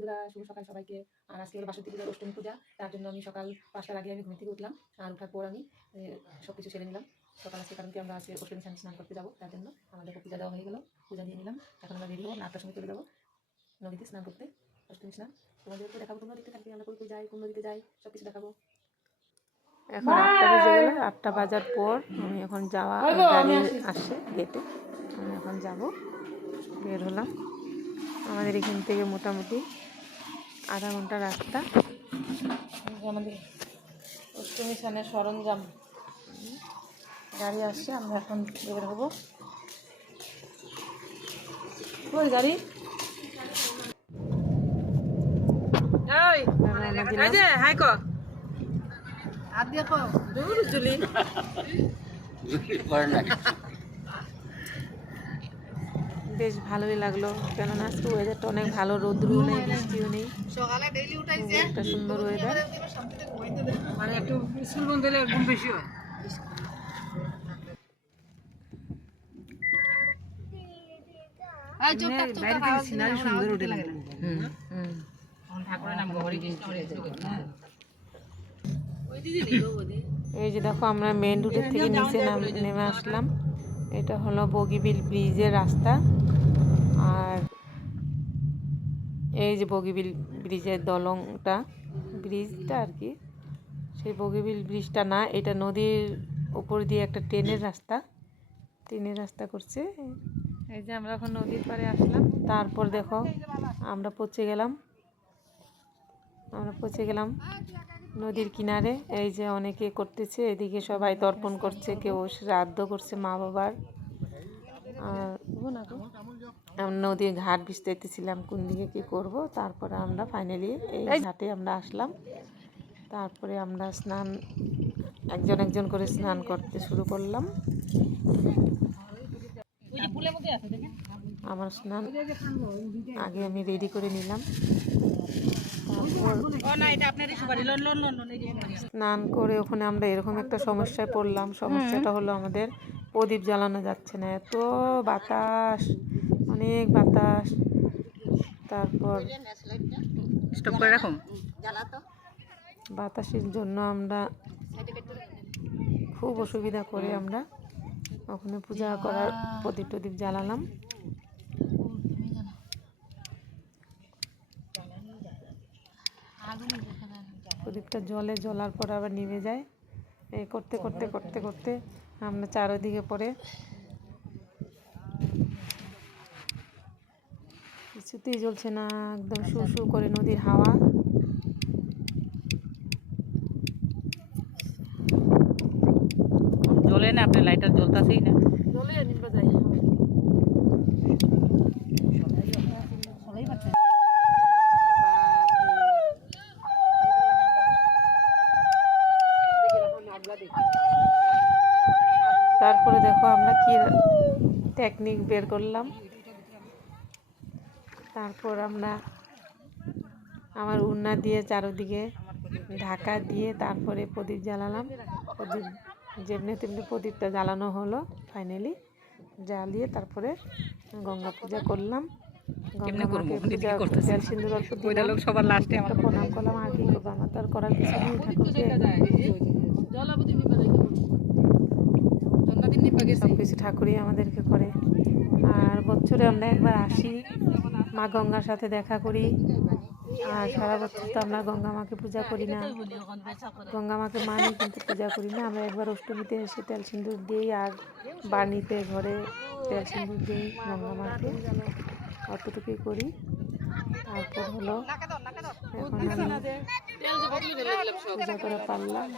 বন্ধুরা, শুভ সকাল সবাইকে। আর আজকে হলো বাসন্তী পূজার অষ্টমী পূজা। তার জন্য আমি সকাল 5টার আগে আমি ঘুম থেকে উঠলাম। আর ওঠার পর আমি সব কিছু সেরে নিলাম সকাল আজকে, কারণ কি আমরা আজকে অষ্টমী স্নান করতে যাবো। তার জন্য আমাদের পূজা দেওয়া হয়ে গেল, পূজা নিয়ে নিলাম। এখন আমরা রেডি হবো, 8টার সময় চলে যাবো নদীতে স্নান করতে, অষ্টমী স্নান। তোমাদেরকে দেখাবো, তোমরা দেখতে থাকবে আমরা কই যাই, কোন নদীতে যাই, সব কিছু দেখাবো। এখন 8টা বেজে গেল। 8টা বাজার পর আমি এখন যাওয়া গাড়ি আসছে গেটে, আমি এখন যাব। বের হলাম। আমাদের এখান থেকে মোটামুটি আধা ঘন্টা রাস্তা। আমাদের অষ্টমী স্নানের সরঞ্জাম গাড়ি আসছে, আমরা এখন বের হবো। ওই গাড়ি বেশ ভালোই লাগলো, কেননা আজকে ওয়েদারটা অনেক ভালো, রোদ্রুও নেই, বৃষ্টিও নেই, একটা সুন্দর ওয়েদার। মানে একটু স্কুল বন্ধ হলে ঘুম বেশি হয়। সিনারি সুন্দর উঠে লাগে। এই যে দেখো, আমরা মেন রোডের থেকে নিচে নেমে আসলাম। এটা হলো বগিবিল ব্রিজের রাস্তা। আর এই যে বগিবিল ব্রিজের দলংটা, ব্রিজটা আর কি, সেই বগিবিল ব্রিজটা না, এটা নদীর উপর দিয়ে একটা ট্রেনের রাস্তা করছে। এই যে আমরা এখন নদীর পাড়ে আসলাম। তারপর দেখো আমরা পৌঁছে গেলাম নদীর কিনারে। এই যে অনেকে করতেছে, এদিকে সবাই তর্পণ করছে, কেউ শ্রাদ্ধ করছে মা বাবার। আর নদীর ঘাট বিস্তারিতেছিলাম কোন দিকে কি করব। তারপরে আমরা ফাইনালি এই ঘাটে আমরা আসলাম। তারপরে আমরা একজন করে স্নান করতে শুরু করলাম। আমার স্নান আগে আমি রেডি করে নিলাম। স্নান করে ওখানে আমরা এরকম একটা সমস্যায় পড়লাম। সমস্যাটা হলো আমাদের প্রদীপ জ্বালানো যাচ্ছে না, এত বাতাস, অনেক বাতাস। তারপর বাতাসের জন্য আমরা খুব অসুবিধা করে আমরা ওখানে পূজা করার প্রদীপ জ্বালালাম। প্রদীপটা জ্বলার পর আবার নিভে যায়। এই করতে আমরা চারদিকে পরে কিছুতেই জ্বলছে না, একদম শু শু করে নদীর হাওয়া। জ্বলে না, আপনার লাইটার জ্বলতেছেই না, জ্বলে নিভে যায়। তারপরে দেখো আমরা কি টেকনিক বের করলাম। তারপর আমার উন্না দিয়ে চারদিকে ঢাকা দিয়ে তারপরে প্রদীপ জ্বালালাম। প্রদীপ যেমনি তেমনি প্রদীপটা জ্বালানো হলো। ফাইনালি জ্বালিয়ে তারপরে গঙ্গা পূজা করলাম। গঙ্গা মাকে পূজা তেল সিন্দুর অল্প দিলাম, সবার লাস্টে একটা প্রণাম করলাম। আর কি করবো, আমার তো আর করার কিছু নেই। সবকিছু ঠাকুরই আমাদেরকে করে। আর বছরে আমরা একবার আসি, মা গঙ্গার সাথে দেখা করি। আর সারা বছর তো আমরা গঙ্গা মাকে পূজা করি না, গঙ্গা মাকে মানে কিন্তু পূজা করি না। আমরা একবার অষ্টমীতে এসে তেল সিন্দুর দিই, আর বাড়িতে ঘরে তেল সিন্দুর দিই গঙ্গা মাকে, অতটুকুই করি। তারপর হলো এখন আমি পূজা করে পারলাম।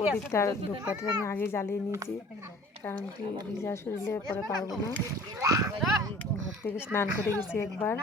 প্রদীপটা ধূপকাঠি আমি আগে জ্বালিয়ে নিয়েছি, কারণ কি ভিজা শরীরে পরে পারবো না। ঘর থেকে স্নান করে গেছি একবার।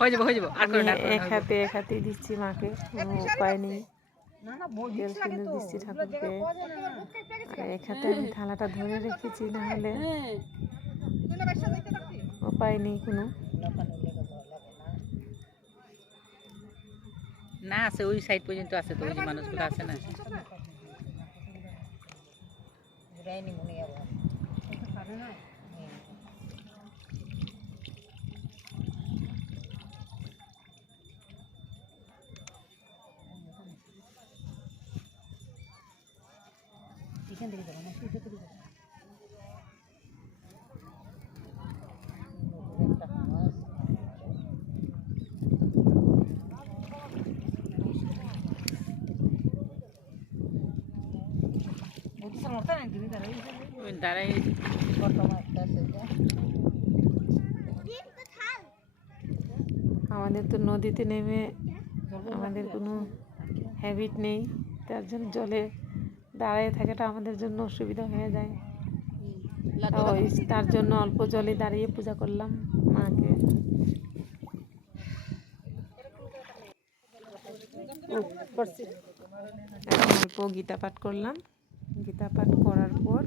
হয়ে যাবো আর করে না এক হাতে দিচ্ছি মাকে, কোনো উপায় নেই। তেল সিঁদুর দিচ্ছি ঠাকুরকে, আর এক হাতে আমি থালাটা ধরে রেখেছি, না হলে উপায় নেই কোনো। না আছে ওই সাইড পর্যন্ত আছে, তো ওই যে মানুষগুলো আছে না। ওই দাঁড়াই আমাদের তো নদীতে নেমে আমাদের কোনো হ্যাবিট নেই, তার জন্য জলে দাঁড়িয়ে থাকাটা আমাদের জন্য অসুবিধা হয়ে যায়। তার জন্য অল্প জলে দাঁড়িয়ে পূজা করলাম মাকে। এখন অল্প গীতা পাঠ করলাম, গীতা পাঠ করার পর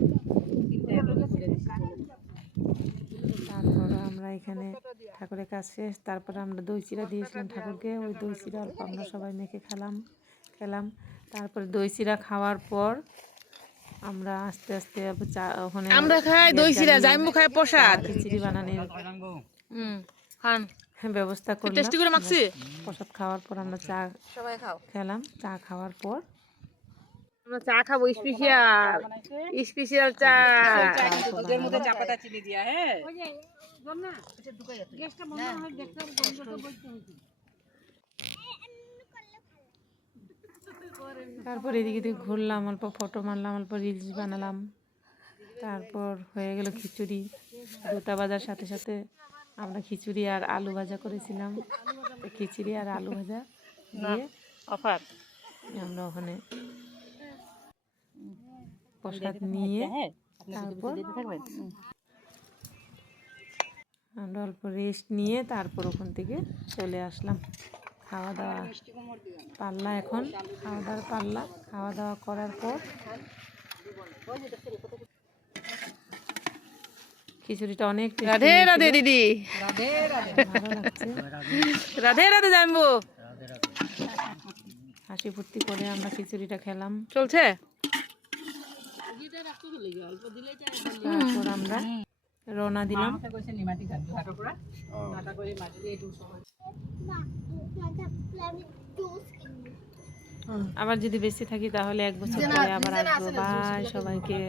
তারপর আমরা এখানে ঠাকুরের কাজ শেষ। তারপরে আমরা দই চিড়া দিয়েছিলাম ঠাকুরকে, ওই দই চিড়া অল্প আমরা সবাই মেখে খেলাম। তারপরে দই চিড়া খাওয়ার পর আমরা আস্তে আস্তে ওখানে আমরা খাই দই চিড়া, জাইমু খাই প্রসাদ, খিচুড়ি বানানোর খান ব্যবস্থা করলাম। টেস্টি করে মাখছি। প্রসাদ খাওয়ার পর আমরা চা সবাই খাও। খেলাম। চা খাওয়ার পর আমরা চা খাবো, স্পেশাল চা। দুধের মধ্যে চা পাতা চিনি দিয়া। হ্যাঁ তারপর এদিকে ঘুরলাম, অল্প ফটো মারলাম, অল্প রিলস বানালাম। তারপর হয়ে গেল খিচুড়ি। 2টা বাজার সাথে সাথে আমরা খিচুড়ি আর আলু ভাজা করেছিলাম। খিচুড়ি আর আলু ভাজা দিয়ে আমরা ওখানে প্রসাদ নিয়ে তারপর আমরা অল্প রেস্ট নিয়ে তারপর ওখান থেকে চলে আসলাম। খাওয়া দাওয়া পাল্লা, এখন খাওয়া দাওয়ার পাল্লা। খাওয়া দাওয়া করার পর খিচুড়িটা অনেক রাধে রাধে দিদি, ভালো লাগছে। রাধে রাধে জানবো। হাসি ফুর্তি করে আমরা খিচুড়িটা খেলাম। চলছে। তারপর আমরা রওনা দিলাম। আবার যদি বেশি থাকি তাহলে 1 বছর পরে আবার আসবো। বাই সবাইকে।